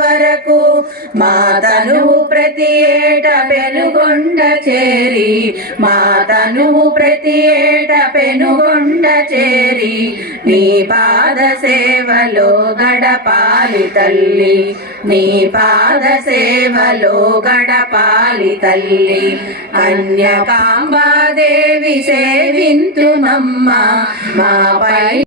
వరకు మా తనువు ప్రతి ఏట పెనుగొండ చేరి మా తనువు ప్రతి ఏట పెనుగొండ చేరి నీ పాద సేవలో గడపాలి తల్లి. నీ పాద సేవలో గడపాలి తల్లి. కన్యకాంబాదేవి సేవింతుమమ్మ మాపై